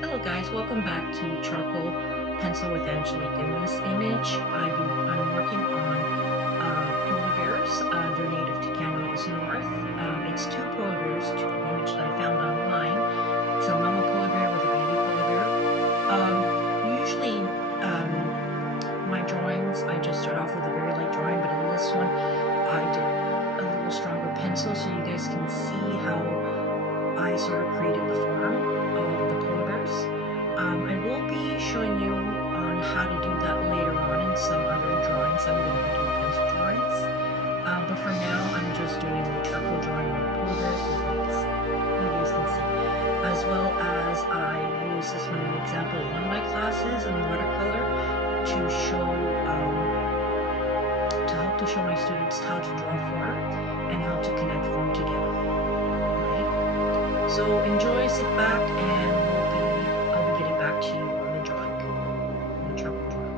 Hello guys, welcome back to Charcoal Pencil with Angelique. In this image, I'm working on polar bears. They're native to Canada's north. It's two polar bears, an image that I found online. It's a mama polar bear with a baby polar bear. Usually, my drawings, I just start off with a very light drawing, but in this one, I did a little stronger pencil so you guys can see how I sort of created the form of the polar bears. I will be showing you on how to do that later on in some other drawings. I'm going to be doing pencil drawings. But for now, I'm just doing a charcoal drawing on the polar bear so you guys can see. As well as I use this one an example in one of my classes in watercolor to help to show my students how to draw form and how to connect form together. So enjoy, sit back, and I'll be getting back to you on the drawing, on the charcoal drawing.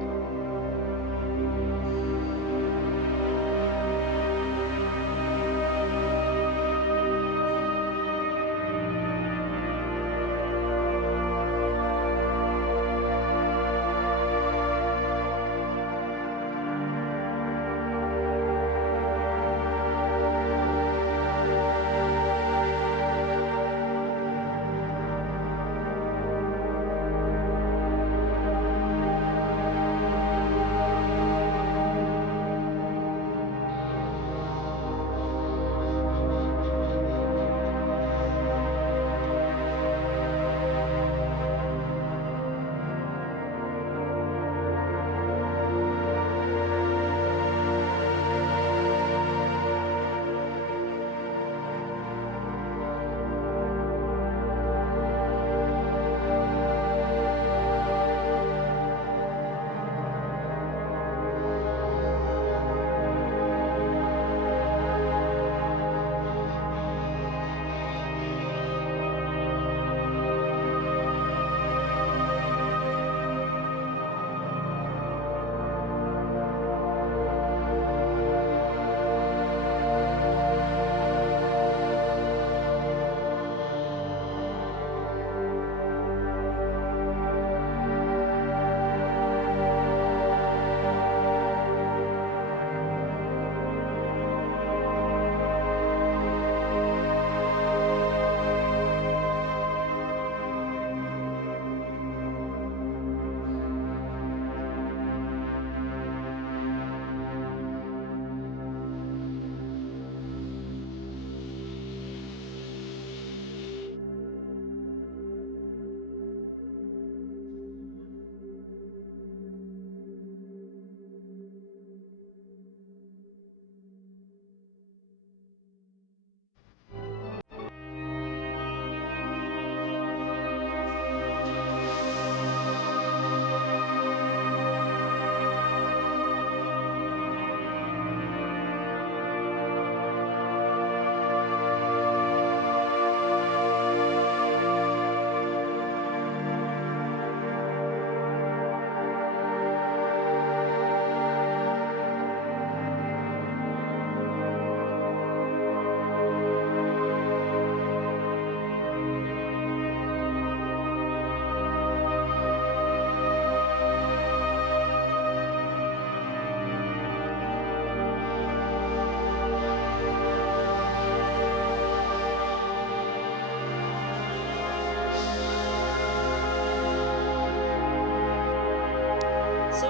So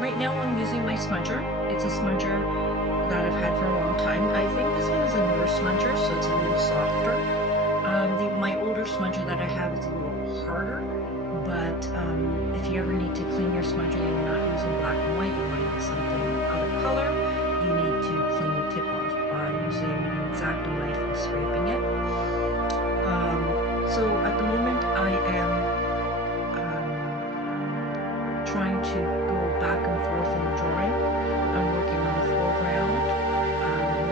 right now I'm using my smudger. It's a smudger that I've had for a long time. I think this one is a newer smudger, so it's a little softer. My older smudger that I have is a little harder, but if you ever need to clean your smudger and you're not using black and white, you want to use something out of color, you need to clean the tip off by using an X-Acto knife and scraping it. So at the moment I am trying to go back and forth in the drawing. I'm working on the foreground,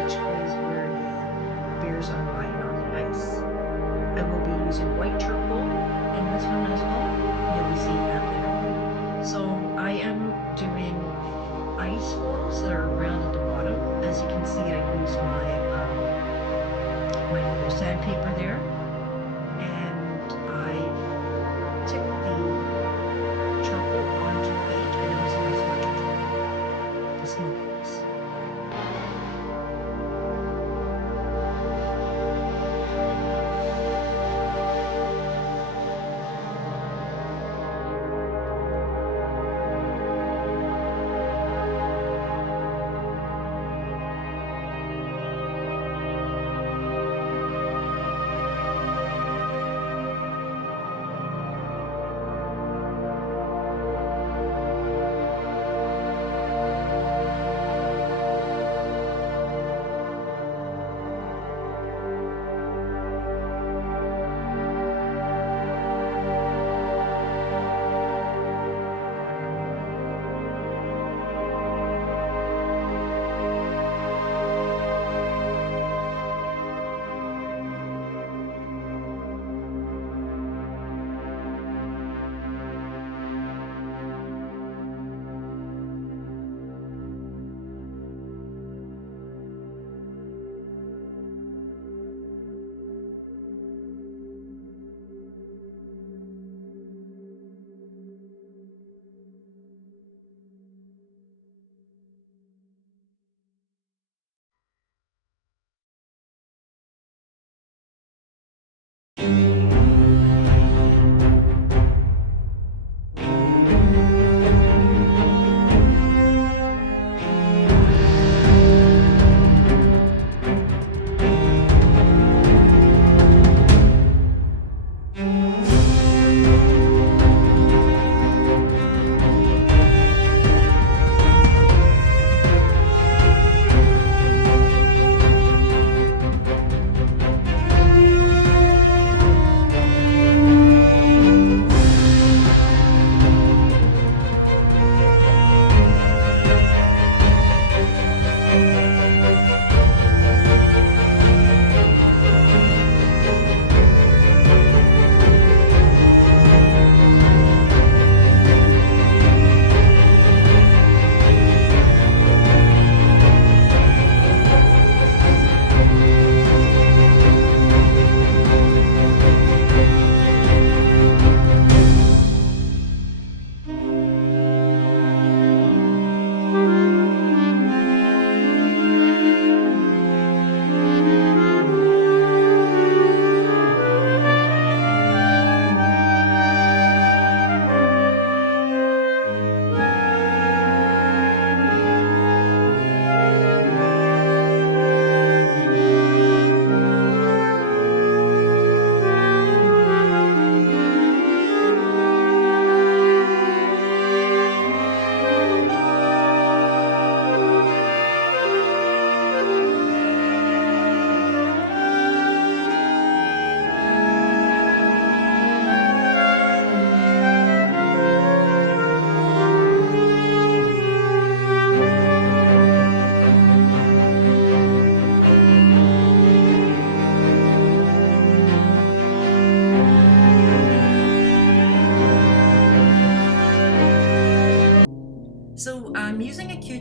which is where the bears are lying on the ice. I will be using white charcoal in this one as well. You'll be seeing that later on. So I am doing ice forms that are round at the bottom. As you can see, I use my little sandpaper there, and I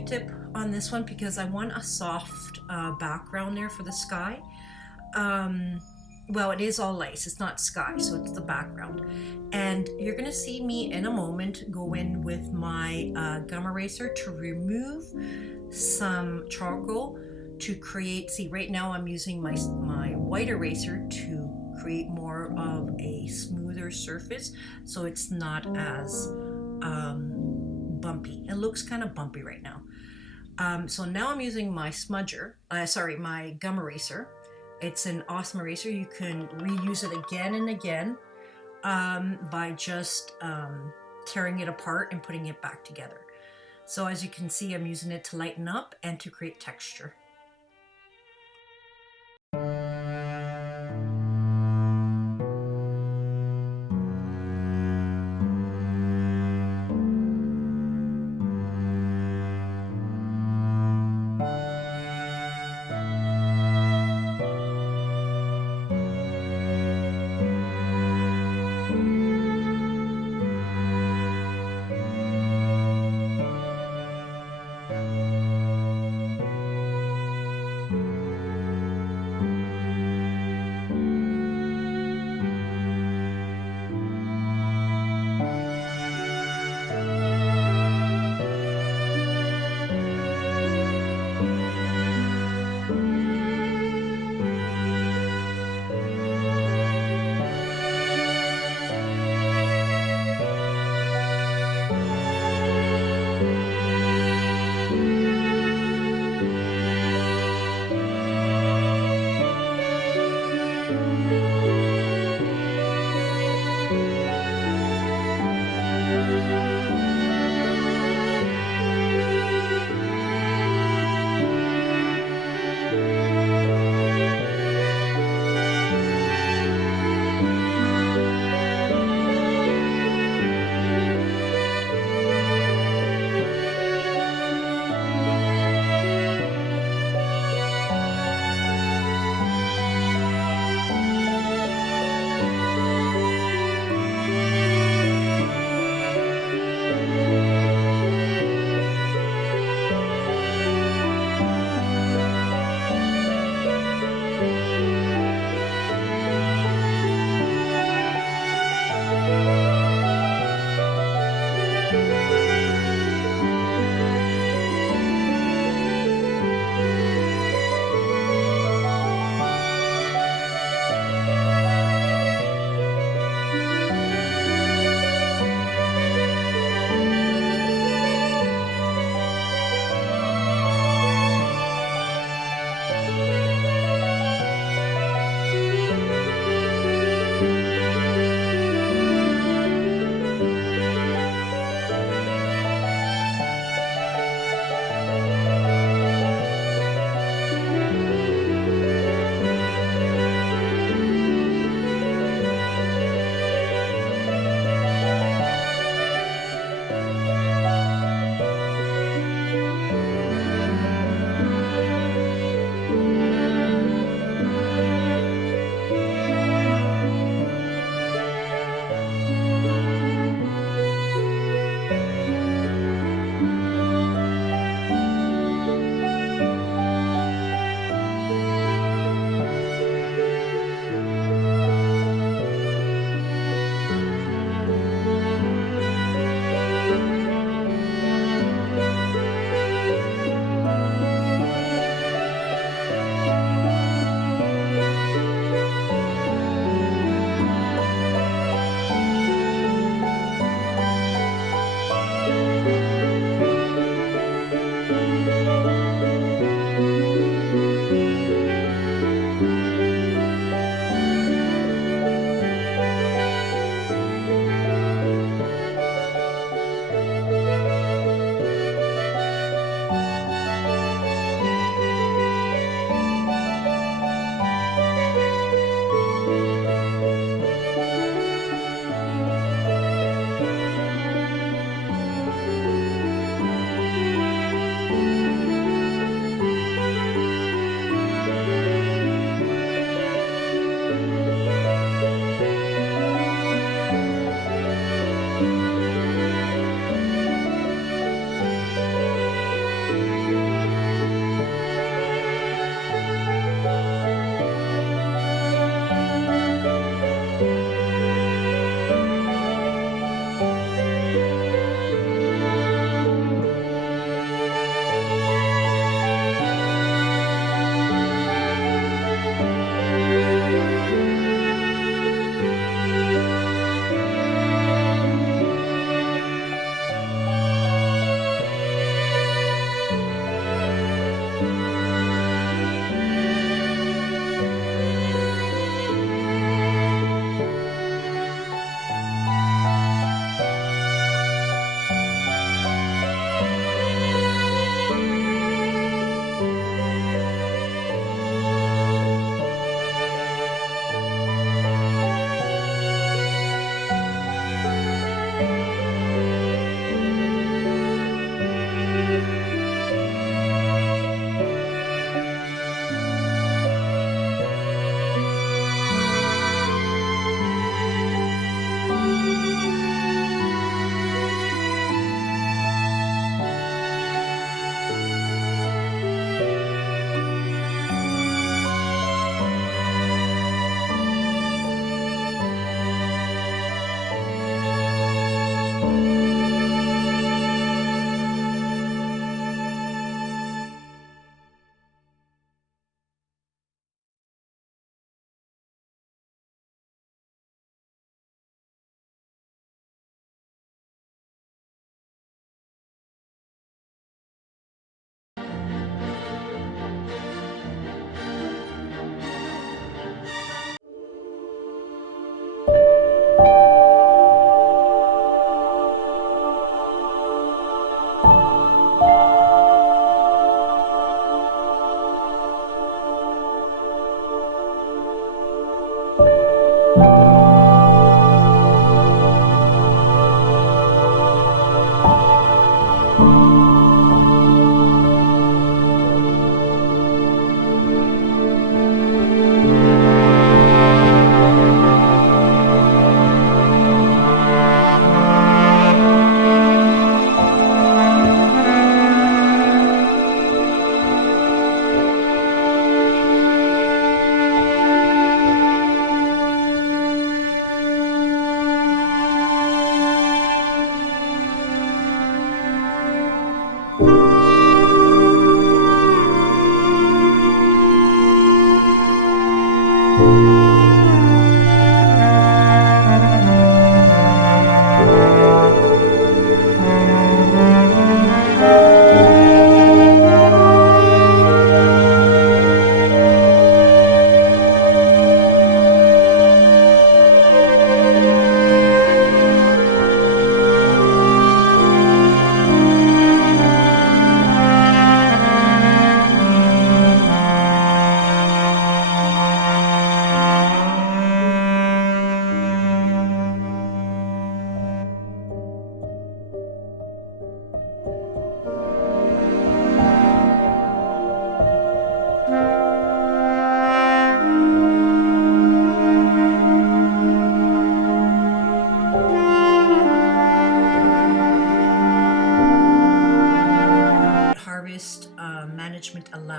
tip on this one because I want a soft background there for the sky. Well, it is all lace, it's not sky, so it's the background. And you're going to see me in a moment go in with my gum eraser to remove some charcoal to create, see right now I'm using my white eraser to create more of a smoother surface so it's not as bumpy. It looks kind of bumpy right now. So now I'm using my smudger, my gum eraser. It's an awesome eraser. You can reuse it again and again by just tearing it apart and putting it back together. So as you can see, I'm using it to lighten up and to create texture.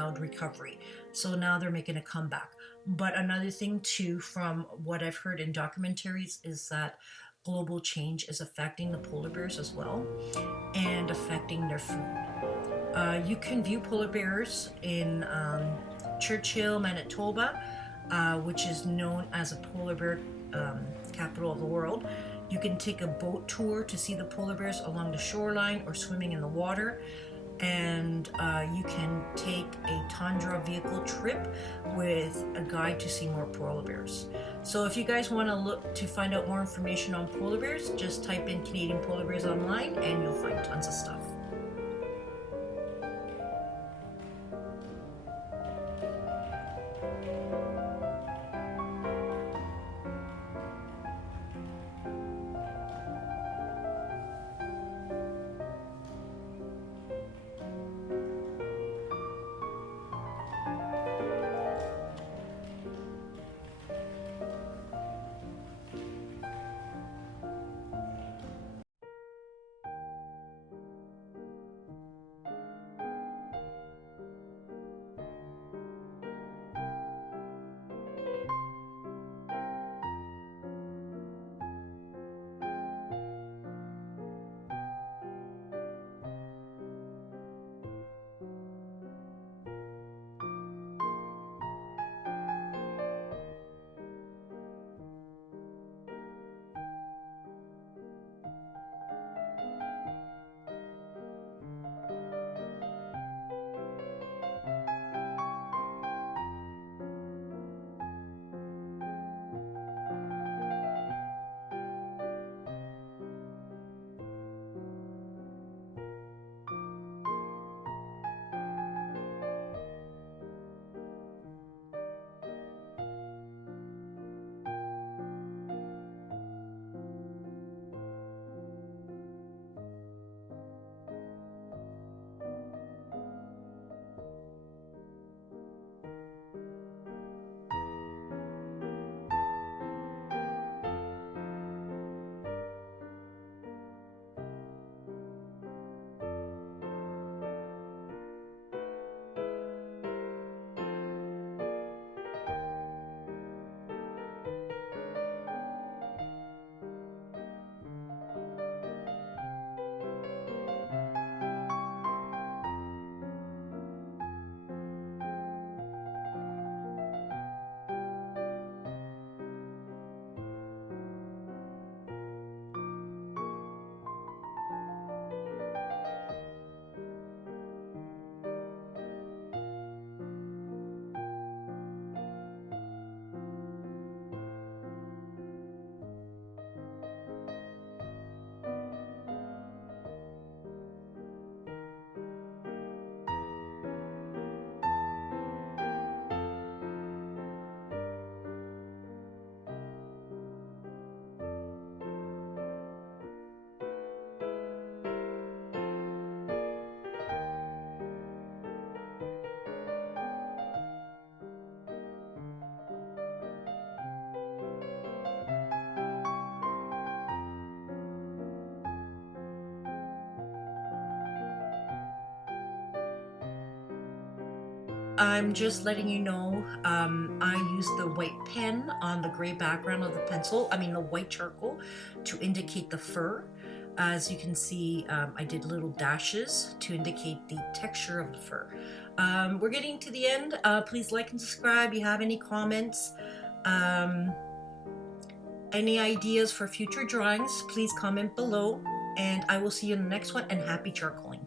allowed recovery. So now they're making a comeback. But another thing too, from what I've heard in documentaries, is that global change is affecting the polar bears as well and affecting their food. You can view polar bears in Churchill, Manitoba, which is known as a polar bear capital of the world. You can take a boat tour to see the polar bears along the shoreline or swimming in the water. And you can take a tundra vehicle trip with a guide to see more polar bears. So if you guys want to look to find out more information on polar bears, just type in Canadian polar bears online and you'll find tons of stuff. I'm just letting you know, I use the white pen on the gray background of the pencil, I mean the white charcoal, to indicate the fur. As you can see, I did little dashes to indicate the texture of the fur. We're getting to the end. Please like and subscribe. If you have any comments, any ideas for future drawings, please comment below, and I will see you in the next one, and happy charcoaling.